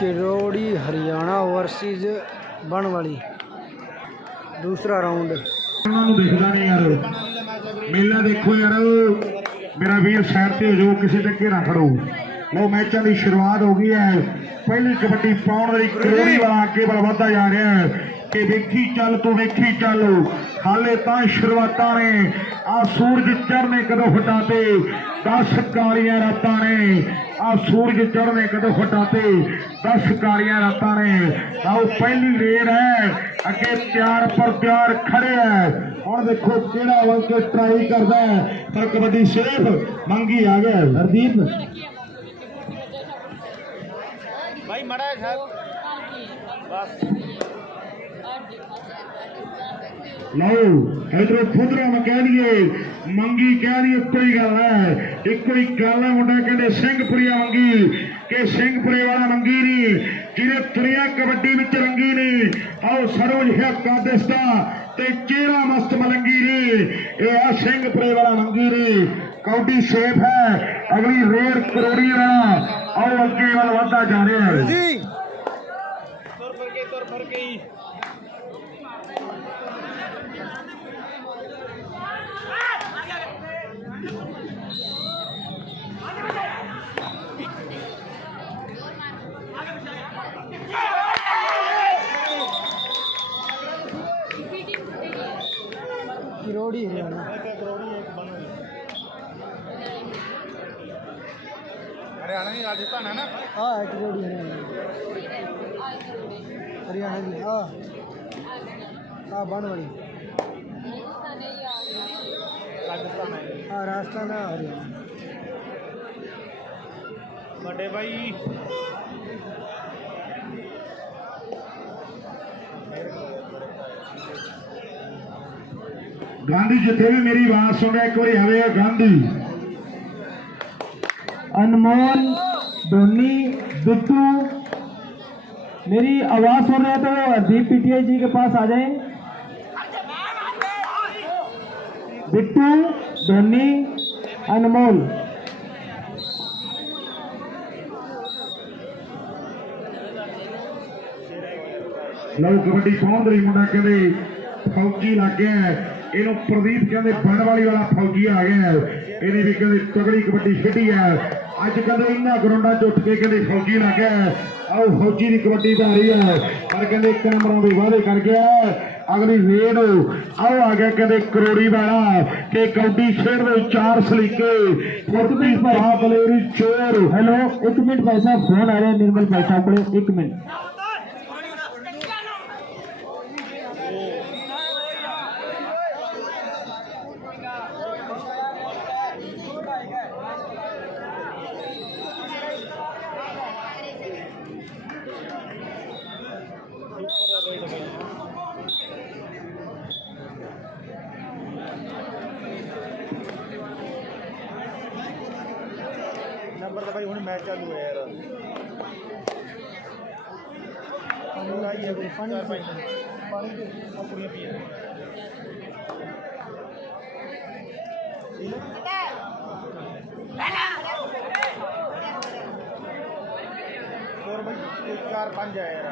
Kirori Haryana versus Banawali दूसरा round. देखदा नहीं यार मेला देखो यार मेरा वीर साइड ते हो जाओ किसी ते घेरा खड़ो। लो मैचों की शुरुआत हो गई है। पहली कबड्डी पाउण वाली किरोड़ी वाला अगे वाल वधदा जा रहा है कि वेखी चल तू वेखी चल। हाले तां शुरुआत ने आ सूरज चढ़ने कदों हटाते 10 कालियां रातां ने आ सूरज चढ़ने कदों हटाते 10 कालियां रातां ने। आओ पहली रेड है अगे तैयार पर तैयार खड़े है। और देखो केड़ा वल के ट्राई करदा है पर कबड्डी सेफ मंगी आ गया हरदीप भाई मड़ा है बस लो इधरों खुदरा में कह दिए मंगी कह दिए कोई गल है एक कोई गल है मुंडा कहते सिंहपुरिया मंगी के सिंहपुरे वाला मंगी नहीं जिन्हें तुरिया कबड्डी में रंगी नहीं। आओ सरोज है कादिस्ता ते चेहरा मस्त मलंगी नहीं यह सिंहपुरे वाला मंगी नहीं। कबड्डी सेफ है अगली रेड करोड़ी वाला आओ अगे वाल वधदा जा रहा है। तुर फर के ही किरोड़ी हरियाणा हरियाणा नहीं राजस्थान है ना। हाँ है किरोड़ी हरियाणा हरियाणा की हाँ हाँ बनवाली राजस्थान है हाँ राजस्थान है हरियाणा। बड़े भाई गांधी जिथे भी मेरी बात सुन रहे एक बार हवे गांधी अनमोल धोनी बिट्टू मेरी आवाज सुन रहे हैं तो हरदीप पीटीआई जी के पास आ जाएं। बिट्टू धोनी अनमोल लो कबड्डी पहुंच रही मुंडा कहते फौजी लग गया है इनू प्रदीप कहते बनवाली वाला फौजी आ गया है इन्हें भी कहते तगड़ी कबड्डी खेडी है अज कहते इन्होंने ग्राउंडा च उठ के कहते फौजी लग गया है। आओ फौजी की कबड्डी तो आ रही है पर कहते एक नंबरों के वादे कर गया है अगली रेड आओ आ गया कहते करोड़ी वाला के कबड्डी खेड में 4 सलीके फुर्ती बलेरी चोर। हेलो 1 मिनट भाई साहब फोन आ रहा है निर्मल भाई साहब को 1 मिनट। नंबर तो भाई हूँ मैच चालू है यार कुड़ियां पी और भाई 4-5 है यार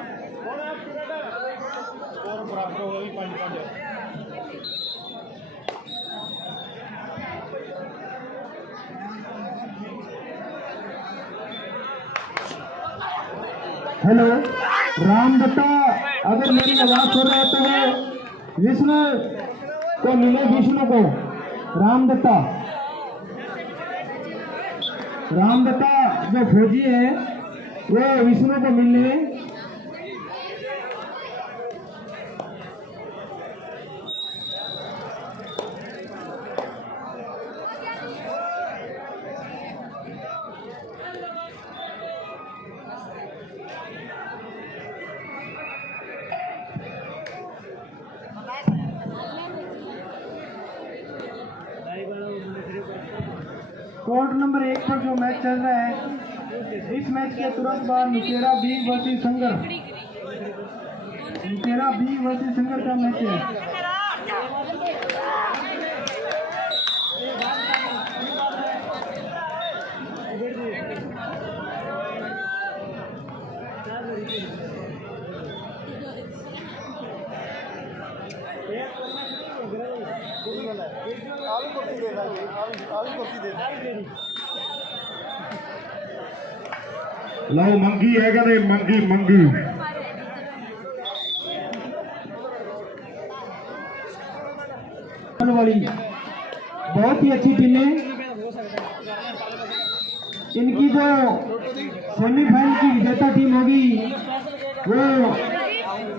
और बराबर हो गया 5-5 हेलो राम दत्ता अगर मेरी आवाज सुन रहे तो वो विष्णु को मिले विष्णु को राम दत्ता जो फौजी है वो विष्णु को मिलने। कोर्ट नंबर 1 पर जो मैच चल रहा है इस मैच के तुरंत बाद नुकेरा बी वर्सेस संगर का मैच है। आवी कुर्सी दे दांगे आवी कुर्सी दे दांगे ਲਓ ਮੰਗੀ ਹੈ ਕਹਿੰਦੇ ਮੰਗੀ ਮੰਗੀ वाली बहुत ही अच्छी टीमें। इनकी जो सेमीफाइनल की विजेता टीम होगी वो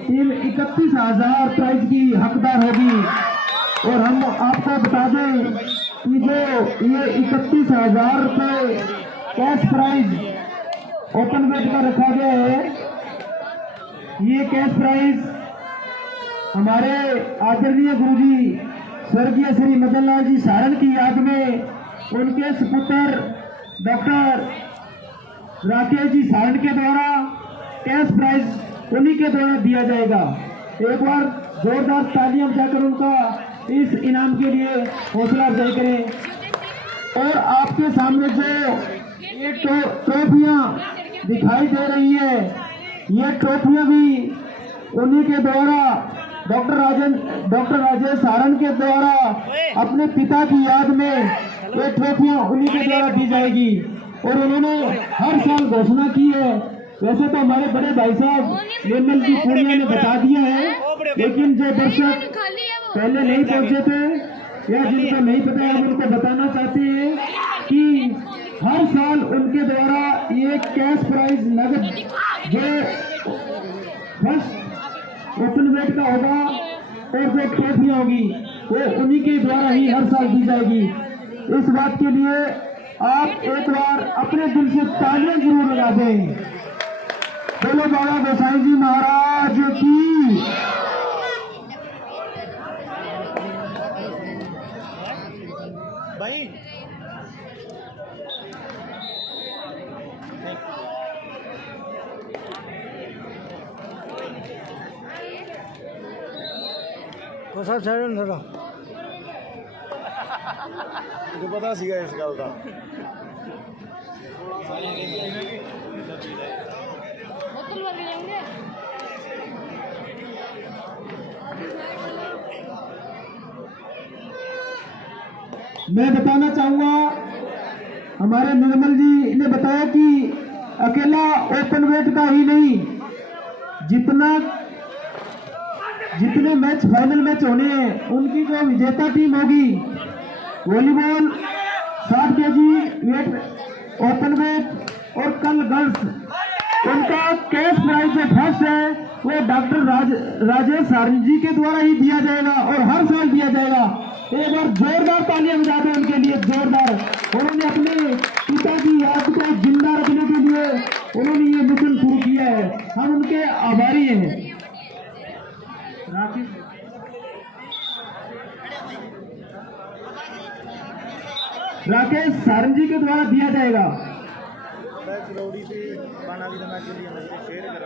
टीम 31,000 प्राइज की हकदार होगी। और हम आपको बता दें कि जो ये 31,000 रुपये कैश प्राइज ओपन वेट का रखा गया है, ये कैश प्राइज हमारे आदरणीय गुरुजी स्वर्गीय श्री मदन लाल जी सारण की याद में उनके सुपुत्र डॉक्टर राकेश जी सारण के द्वारा कैश प्राइज उन्हीं के द्वारा दिया जाएगा। एक बार जोरदार तालियां बजाकर उनका इस इनाम के लिए हौसला अफजाई करें। और आपके सामने जो ये ट्रॉफियां दिखाई दे रही है, ये ट्रॉफियां भी उन्हीं के द्वारा डॉक्टर राजेश सारण के द्वारा अपने पिता की याद में ये ट्रॉफियां उन्हीं के द्वारा दी जाएगी। और उन्होंने हर साल घोषणा की है, वैसे तो हमारे बड़े भाई साहब निर्मल जी पूर्णिया ने बता दिया है, लेकिन जो दर्शक पहले नहीं पहुंचे थे या जिनको नहीं पता है हम उनको बताना चाहते हैं कि हर साल उनके द्वारा ये कैश प्राइज नगद जो फर्स्ट ओपन वेट का होगा और जो ट्रॉफियां होगी वो उन्हीं के द्वारा ही हर साल दी जाएगी। इस बात के लिए आप एक बार अपने दिल से तालियां जरूर लगा दें। बोलो बाबा गोसाई जी महाराज की। भाई तो सब साइड थोड़ा जो पता सीगा इस गल का बोतल भर के लेंगे। मैं बताना चाहूंगा, हमारे निर्मल जी ने बताया कि अकेला ओपन वेट का ही नहीं, जितने मैच फाइनल मैच होने हैं उनकी जो विजेता टीम होगी, volleyball 60 KG weight open weight और कल गर्ल्स, उनका कैश प्राइज जो फर्स्ट है वो डॉक्टर राजेश सारण जी के द्वारा ही दिया जाएगा और हर साल दिया जाएगा। एक बार जोरदार तालियां बजा दें उनके लिए, जोरदार। उन्होंने अपने पिता की याद को जिंदा रखने के लिए उन्होंने ये मिशन शुरू किया है, हम उनके आभारी हैं। राकेश सारण जी के द्वारा दिया जाएगा। मैं चिरौड़ी से खाना भी देना के लिए नजर शेयर कर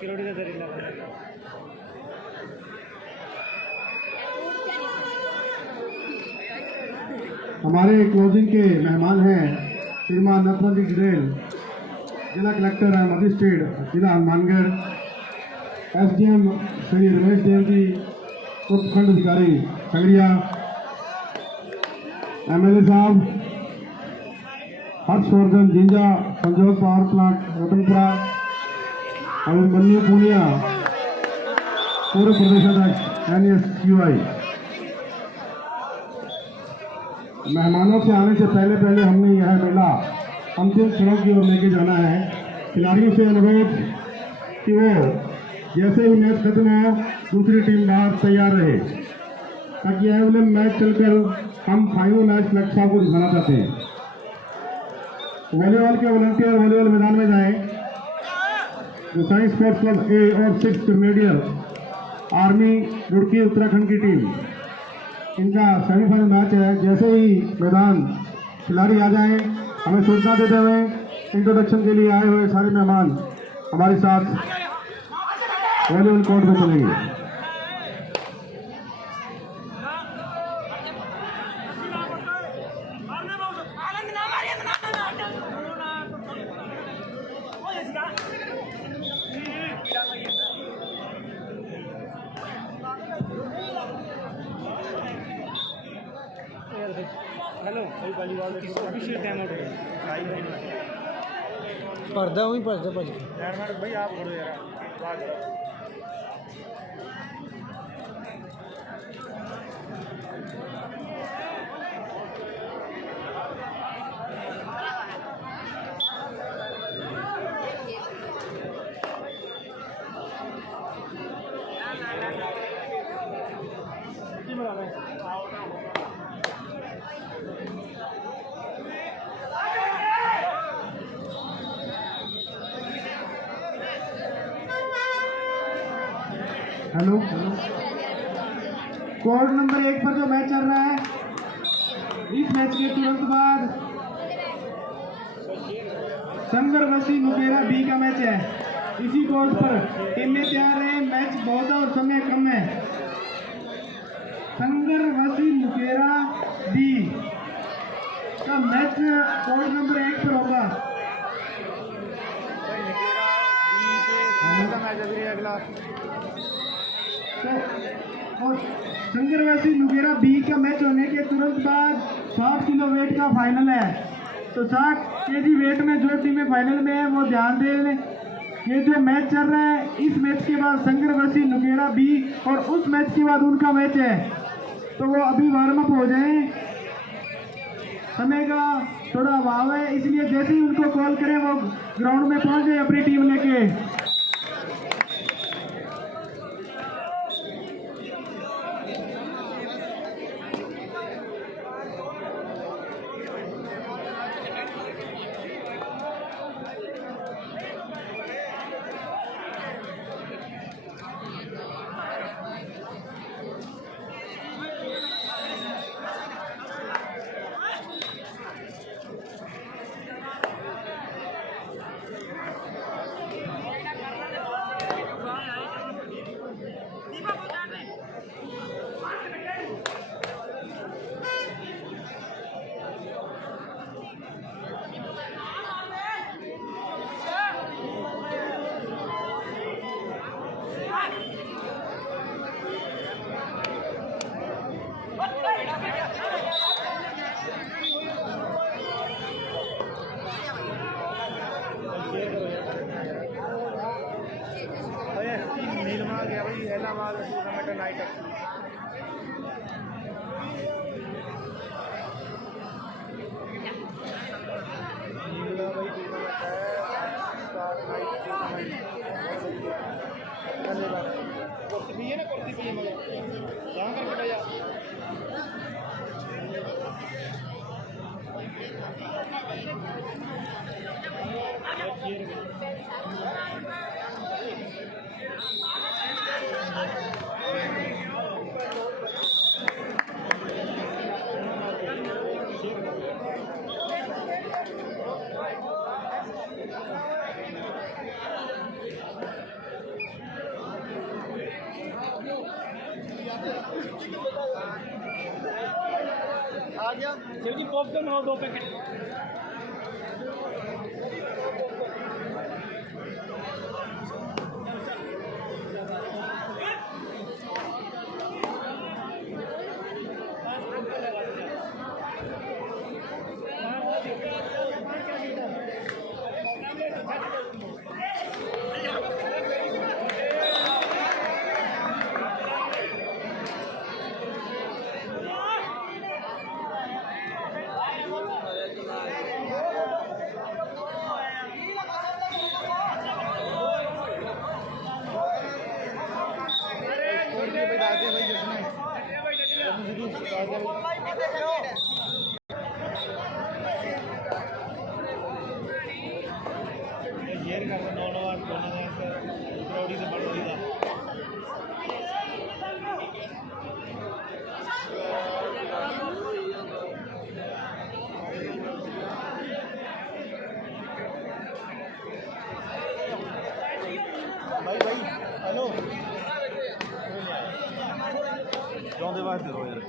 चिरौड़ी का जरिए हमारे क्लोजिंग के मेहमान हैं श्रीमान नथवन जी गिरेल, जिला कलेक्टर है मजिस्ट्रेट जिला हनुमानगढ़, एसडीएम श्री रमेश देव जी, उपखंड अधिकारी संगरिया, एमएलए साहब हर्षवर्धन जिंजा, संजोग पावर प्लांट रतनपुरा, अभिमन्यु पूनिया, पूर्व प्रदेशाध्यक्ष NSQI। मेहमानों से आने से पहले पहले हमने यह मेला अंतिम क्षणों की ओर लेके जाना है। खिलाड़ियों से अनुरोध कि वो जैसे ही मैच खत्म हो दूसरी टीम बाहर तैयार रहे, ताकि यह वाले मैच चलकर हम फाइनल मैच लक्ष्य को दिखाना चाहते हैं। वॉलीबॉल के वॉलंटियर वॉलीबॉल मैदान में जाएं। जो साइंस स्पोर्ट्स क्लब ए और 6 मीडियर आर्मी रुड़की उत्तराखंड की टीम, इनका सेमीफाइनल मैच है। जैसे ही मैदान खिलाड़ी आ जाएं, हमें सूचना देते हुए इंट्रोडक्शन के लिए आए हुए सारे मेहमान हमारे साथ वॉलीबॉल कोर्ट में चलेंगे। हेलो भाई वॉलीबॉल ऑफिशियल टाइम आउट है पर्दा हुई पर्दा पर यार भाई आप बोलो यार बात करो। हेलो, कोर्ट नंबर 1 पर जो मैच चल रहा है, इस मैच के तुरंत बाद संगर वसी नुकेरा बी का मैच है। इसी कोर्ट पर टीमें तैयार हैं, मैच बहुत और समय कम है। संगर वसी नुकेरा बी का मैच कोर्ट नंबर 1 पर होगा। मैच अभी अगला तो और संगरवासी नुगेरा बी का मैच होने के तुरंत बाद 60 किलो वेट का फाइनल है। तो 60 केजी वेट में जो टीमें फाइनल में है वो ध्यान दें। ये जो मैच चल रहा है, इस मैच के बाद संगरवासी नुगेरा बी और उस मैच के बाद उनका मैच है, तो वो अभी वार्म अप हो जाएं। समय का थोड़ा अभाव है, इसलिए जैसे ही उनको कॉल करें वो ग्राउंड में पहुंच जाए अपनी टीम लेके। नीलमा गया भाई हैदराबाद टूर्नामेंट नाइट नीलमा भाई टूर्नामेंट है स्टार्ट नाइट धन्यवाद कुर्सी भी है ना कुर्सी भी है मगर जहाँ कर बेटा यार आ गया जल्दी पॉपकॉर्न बनाओ 2 पैकेट। ਸ਼ੇਅਰ ਕਰ ਦੋ ਨੌਜਵਾਨ ਦੋਨਾਂ ਦੇ ਕਰੋੜੀ ਤੇ ਬੜੋੜੀ ਦਾ भाई भाई हेलो जाओ वास्ते रो यार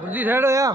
गुरजी साइड होया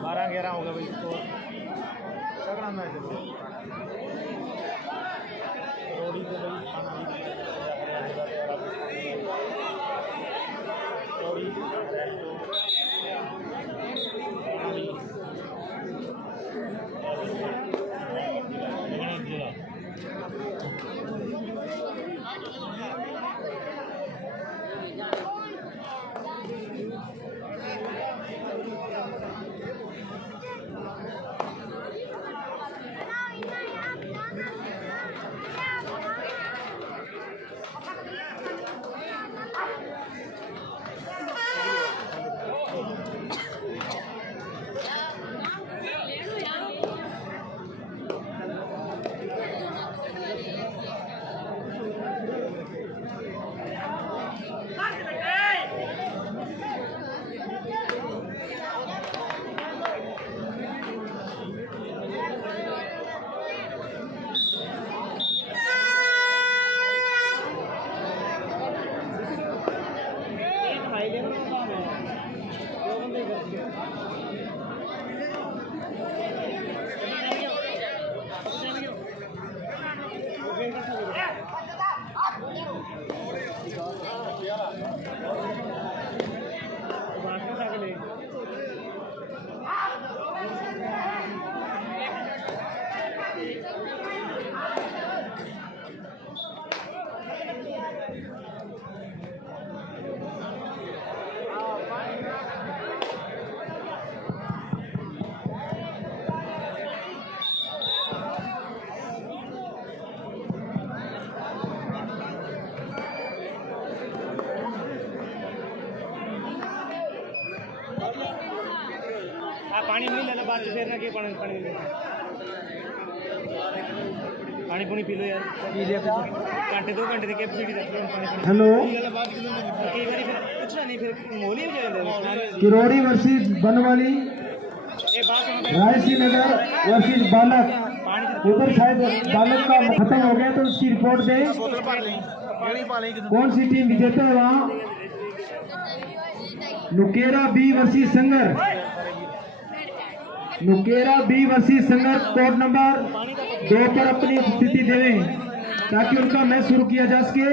बारह 11 हो गया भाई स्कोर तगड़ा मैच है रोडी से भाई पानी नहीं लेना बाद में फेरना के पानी पानी पानी पुनी पी लो यार पी लिया घंटे 2 घंटे की कैपेसिटी रखो पानी हेलो कई बार फिर कुछ नहीं फिर मोली हो जाते किरोड़ी वर्सेस बनवाली ये बात रायसी नगर वर्सेस बालक उधर शायद बालक का खत्म हो गया तो उसकी रिपोर्ट दे कौन सी टीम विजेता है वहाँ नुकेरा बी वर्सेस संगर नुकेरा बी वर्सेस संगर कोड नंबर 2 पर अपनी स्थिति देवें ताकि उनका मैच शुरू किया जा सके।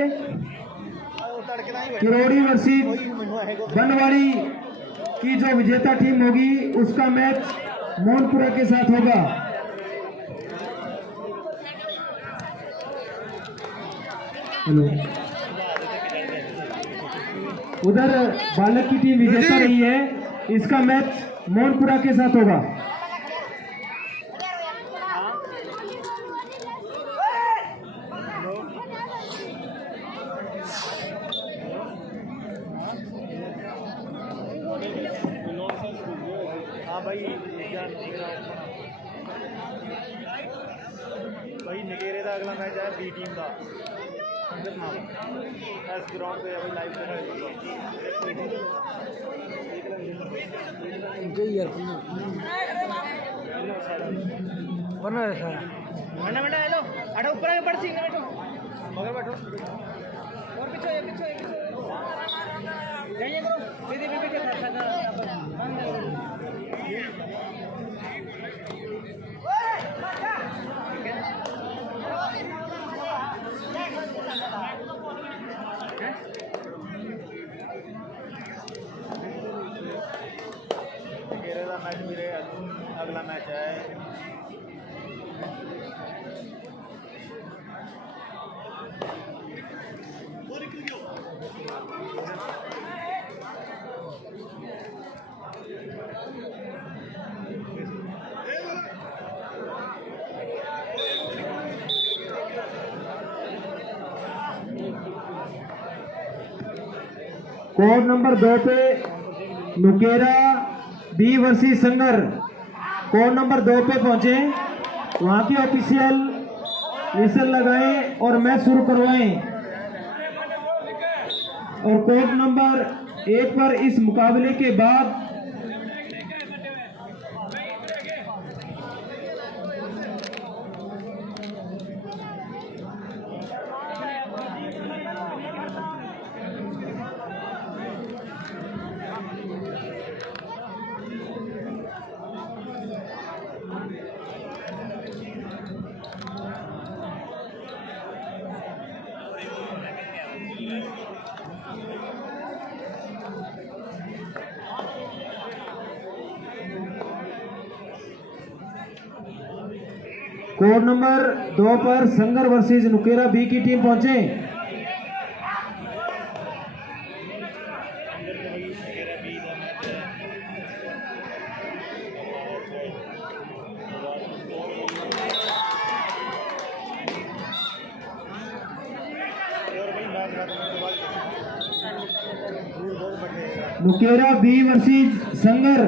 किरोड़ी वर्सेस बनवाड़ी की जो विजेता टीम होगी उसका मैच मोहनपुरा के साथ होगा। हेलो, उधर बालक की टीम विजेता रही है, इसका मैच मोहनपुरा के साथ होगा। हाँ भाई भाई नगेरे का अगला मैच है बी टीम का इस ग्राउंड पे भाई लाइव बेटा हेलो अड़ा ऊपर आके पड़ सी बैठो मगर बैठो और पीछे जाइए करो दीदी बीबी के साथ मैच मेरे अगला मैच है कोड नंबर 2 पे नुकेरा बी वर्सेस संगर कोड नंबर 2 पे पहुंचे, वहां के ऑफिशियल विसल लगाएं और मैच शुरू करवाएं। और कोड नंबर 1 पर इस मुकाबले के बाद कोड नंबर 2 पर संगर वर्सेस नुकेरा बी की टीम पहुंचे। नुकेरा बी वर्सेस संगर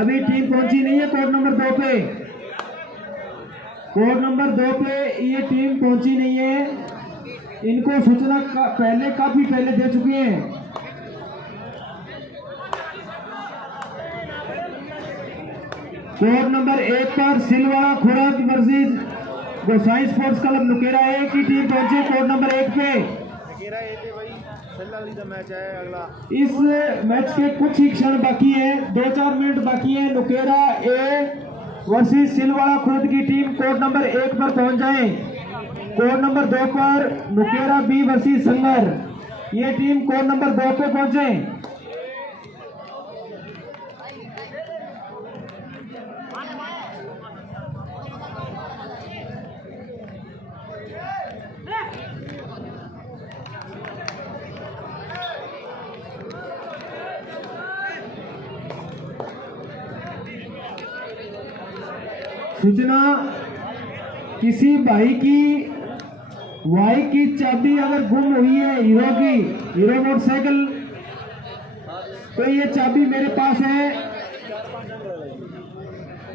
अभी टीम पहुंची नहीं है कोड नंबर 2 पे। कोड नंबर 2 पे ये टीम पहुंची नहीं है, इनको सूचना काफी पहले दे चुके हैं। कोड नंबर 1 पर सिलवाड़ा खुराक वर्सेस गोसाई स्पोर्ट्स क्लब नुकेरा ए की टीम पहुंची कोड नंबर 1 पे। नगेरा ए पे भाई सल्लाली का मैच है अगला। इस मैच के कुछ ही क्षण बाकी है, 2-4 मिनट बाकी है। नुकेरा ए वर्सेस सिलवाड़ा खुर्द की टीम कोड नंबर 1 पर पहुंच जाए। कोड नंबर 2 पर नुकेरा बी वर्सेस संगर, ये टीम कोड नंबर 2 पे पहुंचे। सूचना, किसी भाई की बाइक की चाबी अगर गुम हुई है हीरो मोटरसाइकिल, तो ये चाबी मेरे पास है,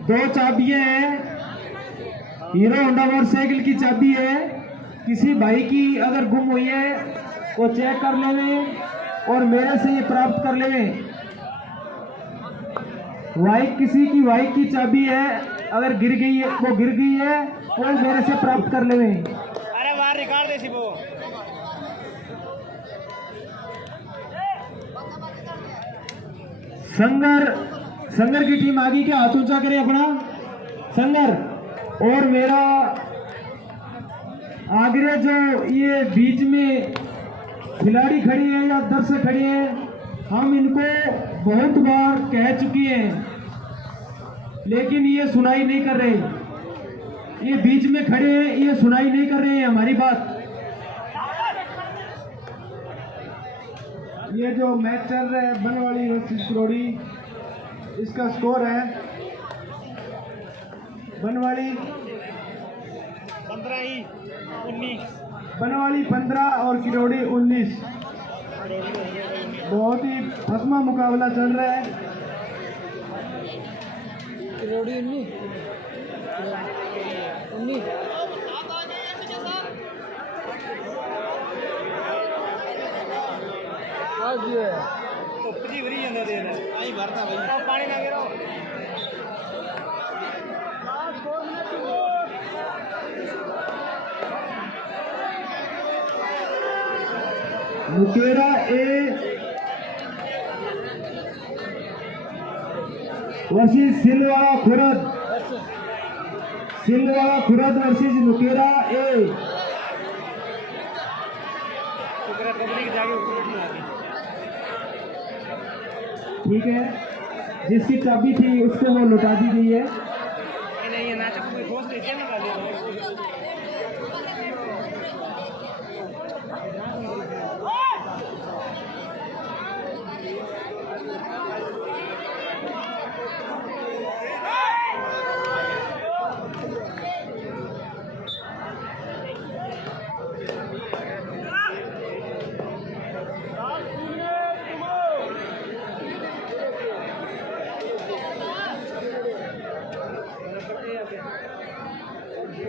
2 चाबियां हैं, हीरो होंडा मोटरसाइकिल की चाबी है। किसी भाई की अगर गुम हुई है वो चेक कर लेवें और मेरे से ये प्राप्त कर लेवें। बाइक किसी की बाइक की चाबी है, अगर गिर गई है वो गिर गई है वो मेरे से प्राप्त कर लेवे। अरे बाहर रिकॉर्ड दे वो संगर संगर की टीम आगे के हाथ ऊंचा करे अपना संगर। और मेरा आगे जो ये बीच में खिलाड़ी खड़ी है या दर्शक खड़े हैं, हम इनको बहुत बार कह चुके हैं लेकिन ये सुनाई नहीं कर रहे। ये बीच में खड़े हैं, ये सुनाई नहीं कर रहे हैं हमारी बात। ये जो मैच चल रहा है बनवाली वर्सेस किरोड़ी, इसका स्कोर है बनवाली 15 और किरोड़ी 19। बहुत ही फसमा मुकाबला चल रहा है। किरोड़ी 19 पानी ना गिरो। Mukera A versus सिलवाड़ा Khurd versus Mukera ए। ठीक है, जिसकी चाबी थी उसको वो लौटा दी गई है।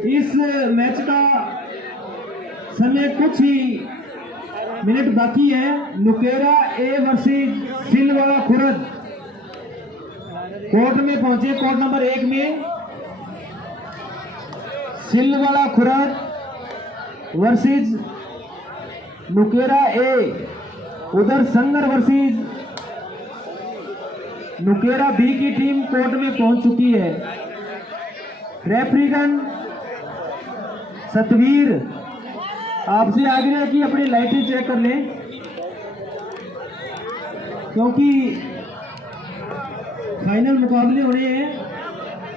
इस मैच का समय कुछ ही मिनट बाकी है। Nukera A versus सिलवाड़ा Khurd court में पहुंचे। कोर्ट नंबर 1 में सिलवाड़ा खुरद वर्सेस नुकेरा ए। उधर संगर वर्सेस नुकेरा बी की टीम कोर्ट में पहुंच चुकी है। रेफरीगन सतवीर आपसे आग्रह है कि अपनी लाइटें चेक कर लें, क्योंकि फाइनल मुकाबले हो रहे हैं।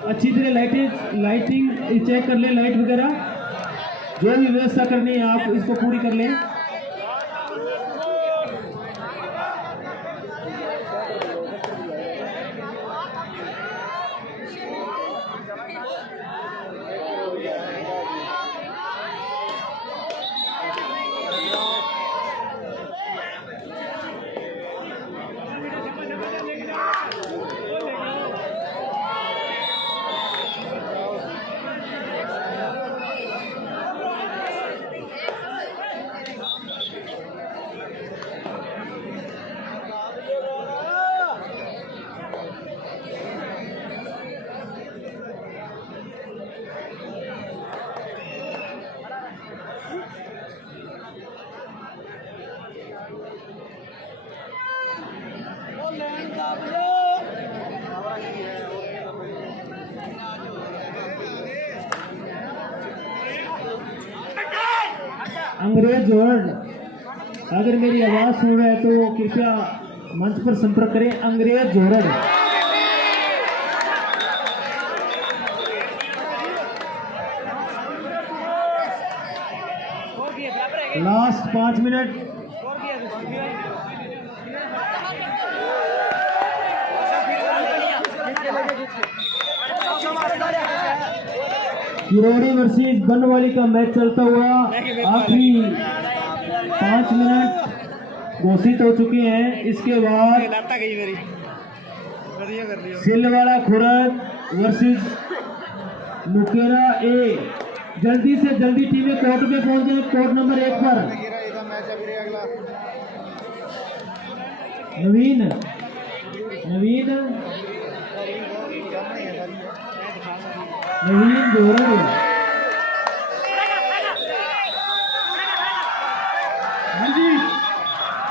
अच्छी तरह लाइटिंग चेक कर लें, लाइट वगैरह जो भी व्यवस्था करनी है आप इसको पूरी कर लें। अंग्रेज वर्ड, अगर मेरी आवाज सुन रहे हैं तो कृपया मंच पर संपर्क करें। अंग्रेज जोरड last 5 minute. Kirori versus Banawali का मैच चलता हुआ आखिरी 5 मिनट घोषित हो चुके हैं। इसके बाद सिलवाड़ा खुरद वर्सेस मुकेरा ए। जल्दी से जल्दी टीमें कोर्ट में पहुंच जाए। कोर्ट नंबर 1 पर नवीन जोरड। हाँ जी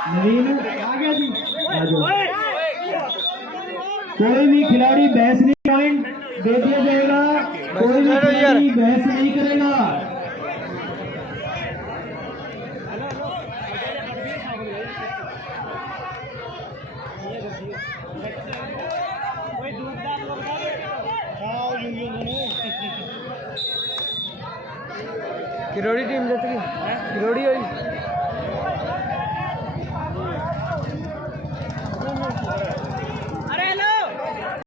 नवीन आ गया जी, आ जाओ। कोई भी खिलाड़ी बहस नहीं, पॉइंट दे दिया जाएगा, कोई भी खिलाड़ी बहस नहीं करेगा। किरोड़ी टीम जीत गई, किरोड़ी हुई।